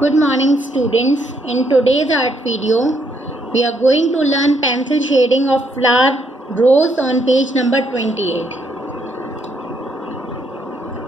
Good morning students. In today's art video, we are going to learn pencil shading of flower rose on page number 28.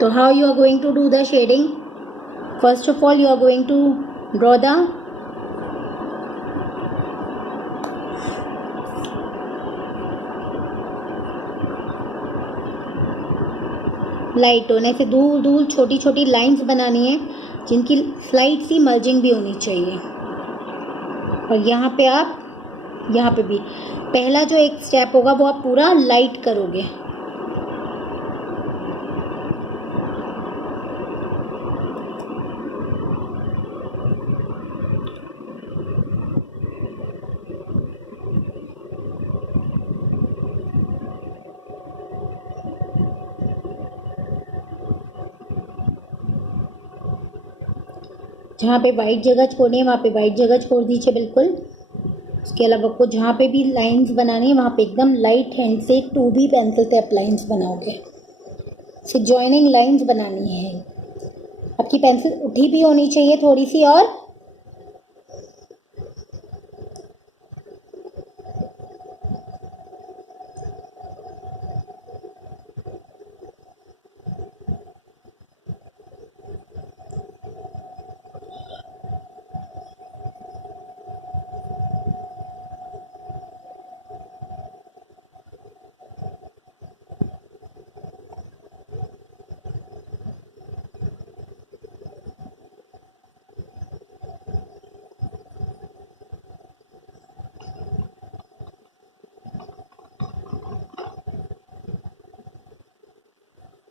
So how you are going to do the shading? First of all, you are going to draw the light होने से दूर दूर छोटी छोटी lines बनानी है जिनकी slight सी merging भी होनी चाहिए। और यहाँ पे आप यहाँ पे भी पहला जो एक स्टेप होगा वो आप पूरा लाइट करोगे। जहाँ पे वाइट जगह छोड़नी है वहाँ पे वाइट जगह छोड़ दीजिए बिल्कुल। उसके अलावा आपको जहाँ पे भी लाइंस बनानी है वहाँ पे एकदम लाइट हैंड से 2B पेंसिल से आप लाइंस बनाओगे। से जॉइनिंग लाइंस बनानी है। आपकी पेंसिल उठी भी होनी चाहिए थोड़ी सी। और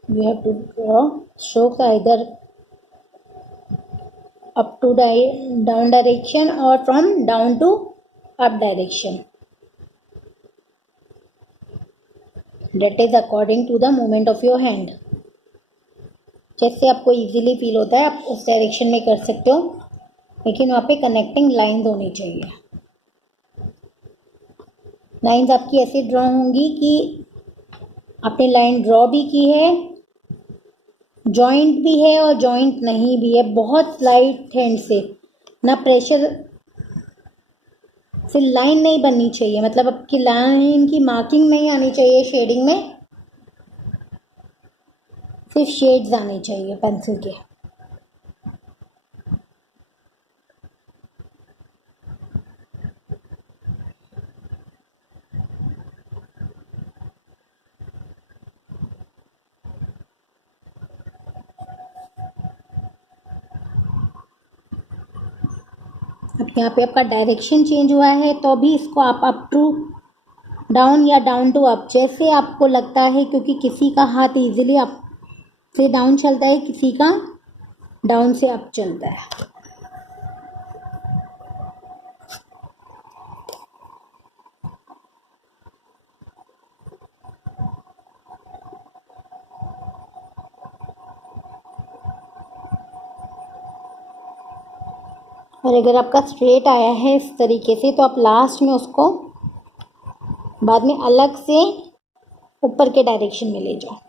you have to draw strokes either up to down direction or from down to up direction. That is according to the movement of your hand. जैसे आपको इजीली फील होता है आप उस डायरेक्शन में कर सकते हो, लेकिन वहाँ पे कनेक्टिंग लाइंस होनी चाहिए। लाइंस आपकी ऐसे ड्रॉ होंगी कि आपने लाइन ड्रॉ भी की है, जॉइंट भी है और जॉइंट नहीं भी है। बहुत स्लाइट हैंड से, ना प्रेशर से लाइन नहीं बननी चाहिए। मतलब आपकी लाइन की मार्किंग नहीं आनी चाहिए शेडिंग में, सिर्फ शेड्स आने चाहिए पेंसिल के। अब यहाँ पे आपका डायरेक्शन चेंज हुआ है तो भी इसको आप अप टू डाउन या डाउन टू अप जैसे आपको लगता है, क्योंकि किसी का हाथ इजीली अप से डाउन चलता है, किसी का डाउन से अप चलता है। और अगर आपका स्ट्रेट आया है इस तरीके से तो आप लास्ट में उसको बाद में अलग से ऊपर के डायरेक्शन में ले जाओ।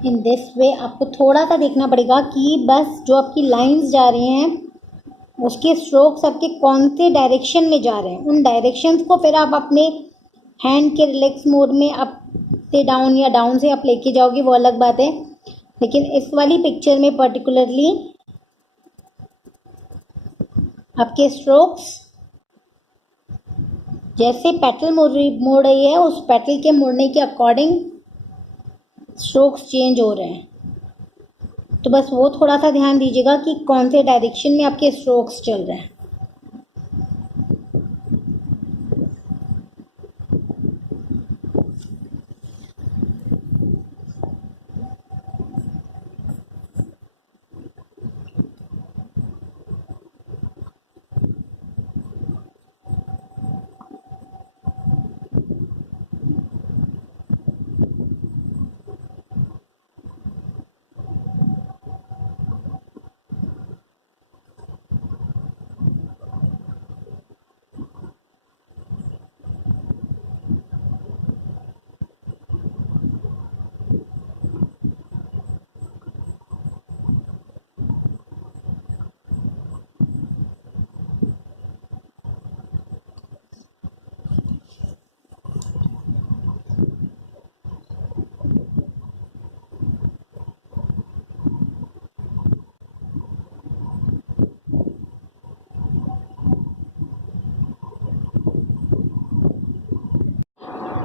इन दिस वे आपको थोड़ा सा देखना पड़ेगा कि बस जो आपकी लाइंस जा रही हैं उसके स्ट्रोक्स आपके कौन से डायरेक्शन में जा रहे हैं। उन डायरेक्शंस को फिर आप अपने हैंड के रिलैक्स मोड में अप से डाउन या डाउन से आप लेके जाओगे, वो अलग बात है। लेकिन इस वाली पिक्चर में पर्टिकुलरली आपके स्ट्रोक्स जैसे पेटल मोड़ रही है उस पेटल के मुड़ने के अकॉर्डिंग स्ट्रोक्स चेंज हो रहे हैं। तो बस वो थोड़ा सा ध्यान दीजिएगा कि कौन से डायरेक्शन में आपके स्ट्रोक्स चल रहे हैं।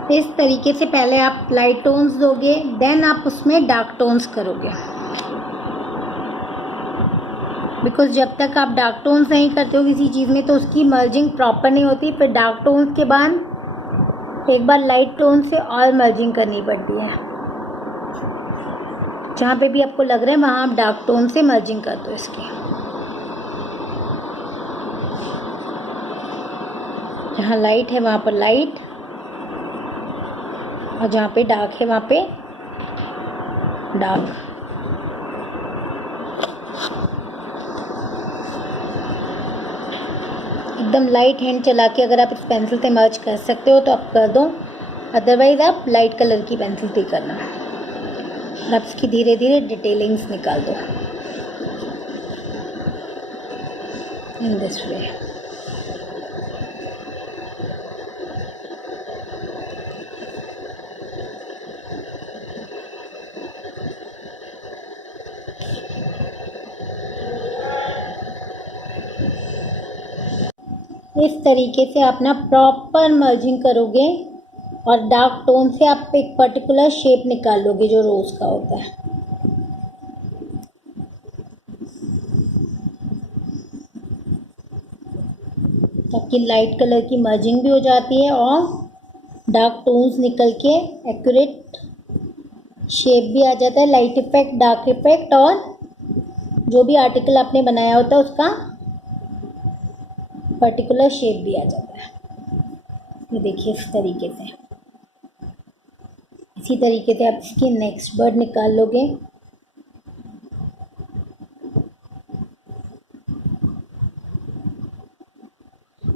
इस तरीके से पहले आप लाइट टोन्स दोगे, देन आप उसमें डार्क टोन्स करोगे, बिकॉज जब तक आप डार्क टोन्स नहीं करते हो किसी चीज़ में तो उसकी मर्जिंग प्रॉपर नहीं होती। फिर डार्क टोन्स के बाद एक बार लाइट टोन से और मर्जिंग करनी पड़ती है। जहाँ पे भी आपको लग रहा है वहाँ आप डार्क टोन से मर्जिंग कर दो इसके। जहाँ लाइट है वहाँ पर लाइट, और जहाँ पे डार्क है वहाँ पे डार्क। एकदम लाइट हैंड चला के अगर आप इस पेंसिल से मर्ज कर सकते हो तो आप कर दो, अदरवाइज आप लाइट कलर की पेंसिल से करना। और आप इसकी धीरे धीरे डिटेलिंग्स निकाल दो इन दिस वे। इस तरीके से आप ना प्रॉपर मर्जिंग करोगे और डार्क टोन से आप एक पर्टिकुलर शेप निकाल लोगे जो रोज का होता है। ताकि लाइट कलर की मर्जिंग भी हो जाती है और डार्क टोन्स निकल के एक्यूरेट शेप भी आ जाता है। लाइट इफेक्ट, डार्क इफेक्ट और जो भी आर्टिकल आपने बनाया होता है उसका पर्टिकुलर शेप भी आ जाता है। ये देखिए इस तरीके से। इसी तरीके से आप इसकी नेक्स्ट बर्ड निकाल लोगे।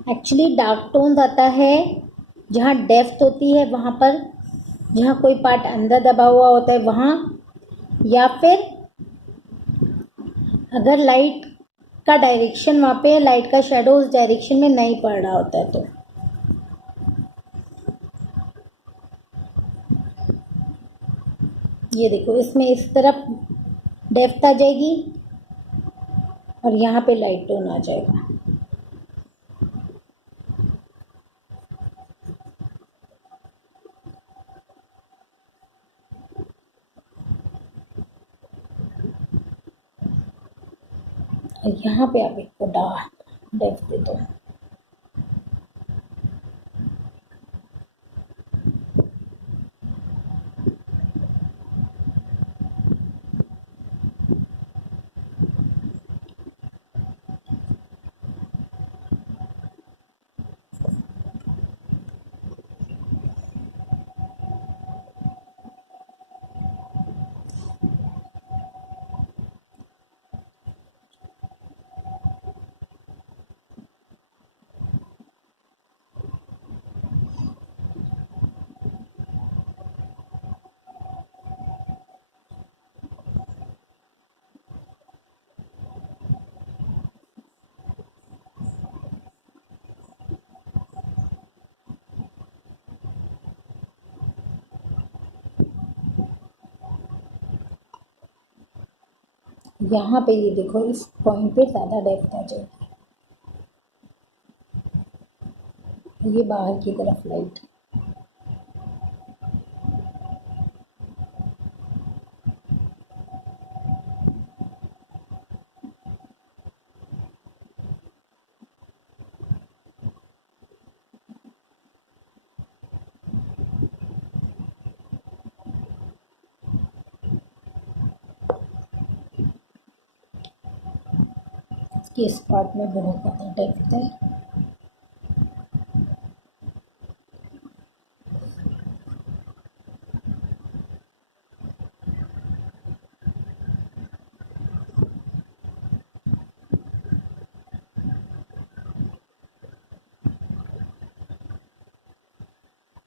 एक्चुअली डार्क टोन आता है जहाँ डेप्थ होती है वहाँ पर, जहाँ कोई पार्ट अंदर दबा हुआ होता है वहाँ, या फिर अगर लाइट का डायरेक्शन वहाँ पे, लाइट का शेडो उस डायरेक्शन में नहीं पड़ रहा होता है तो। ये देखो इसमें इस तरफ डेप्थ आ जाएगी और यहाँ पे लाइट टोन आ जाएगा। और यहाँ पे आप इसको डार्क डेप्थ दे दो। यहाँ पे ये देखो इस पॉइंट पे ज़्यादा डेप्थ आ जाएगी। ये बाहर की तरफ लाइट। इसकी इस पार्ट में बहुत ज़्यादा डेप्थ है।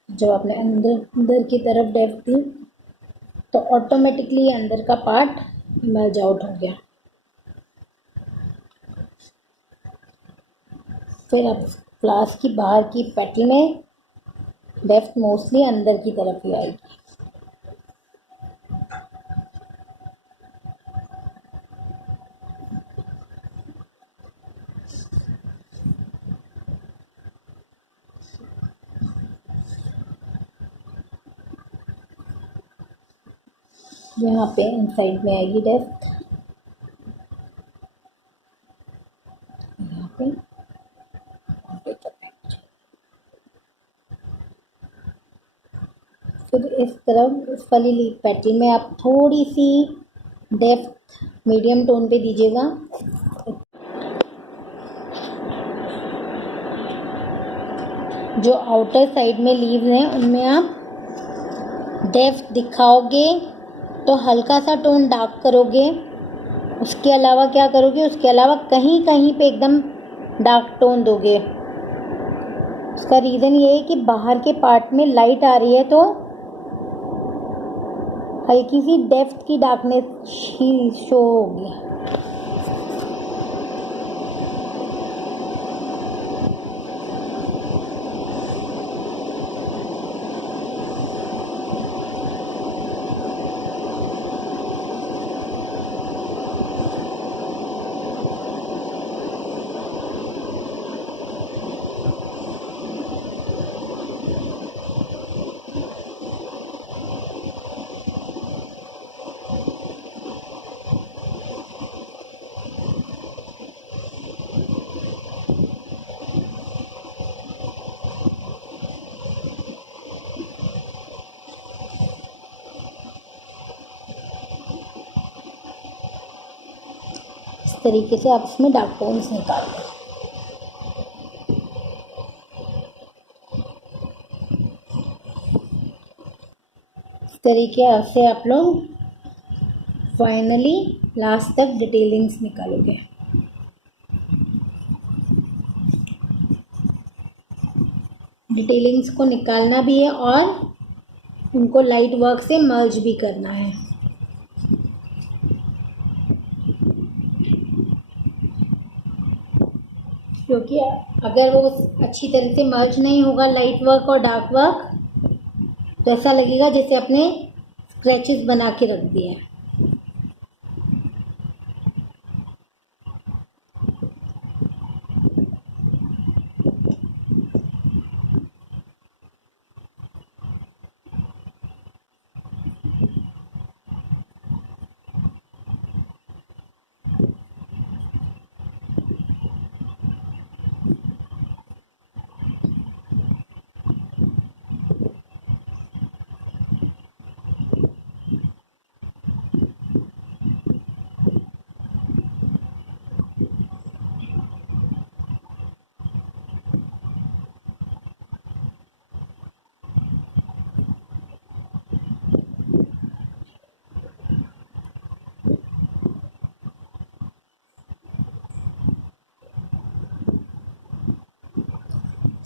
जब आपने अंदर की तरफ डेप्थ दी तो ऑटोमेटिकली अंदर का पार्ट इमर्ज आउट हो गया। फिर अब फ्लावर्स की बाहर की पेटल में डेप्थ मोस्टली अंदर की तरफ ही आएगी। यहाँ पे इनसाइड में आएगी डेप्थ, यहाँ पे फिर इस तरफ इस वाली लीफ पेटल में आप थोड़ी सी डेप्थ मीडियम टोन पे दीजिएगा। जो आउटर साइड में लीव्स हैं उनमें आप डेप्थ दिखाओगे तो हल्का सा टोन डार्क करोगे, उसके अलावा क्या करोगे, उसके अलावा कहीं कहीं पे एकदम डार्क टोन दोगे। उसका रीज़न ये है कि बाहर के पार्ट में लाइट आ रही है तो हल्की सी डेप्थ की डार्कनेस ही शो होगी। इस तरीके से आप इसमें डार्क टोन्स निकाल लें। इस तरीके से आप लोग फाइनली लास्ट तक डिटेलिंग्स निकालोगे। डिटेलिंग्स को निकालना भी है और उनको लाइट वर्क से मर्ज भी करना है। क्योंकि अगर वो अच्छी तरह से मर्ज नहीं होगा लाइट वर्क और डार्क वर्क, तो ऐसा लगेगा जैसे अपने स्क्रैचेस बना के रख दिए हैं।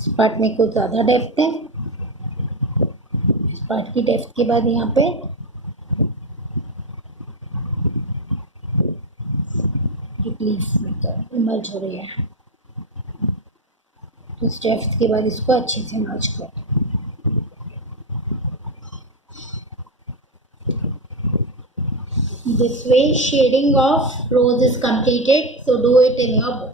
इस पार्ट में कुछ ज़्यादा डेप्थ है। इस पार्ट की डेप्थ के बाद यहाँ पे मर्ज हो रही है, तो इस डेप्थ के बाद इसको अच्छे से मर्ज करो। This way shading of rose is completed, so do it in your book.